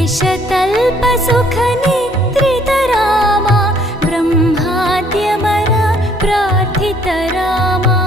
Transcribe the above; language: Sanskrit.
तल्पसुखनित्रित ब्रह्माद्यमरा प्रार्थितरामा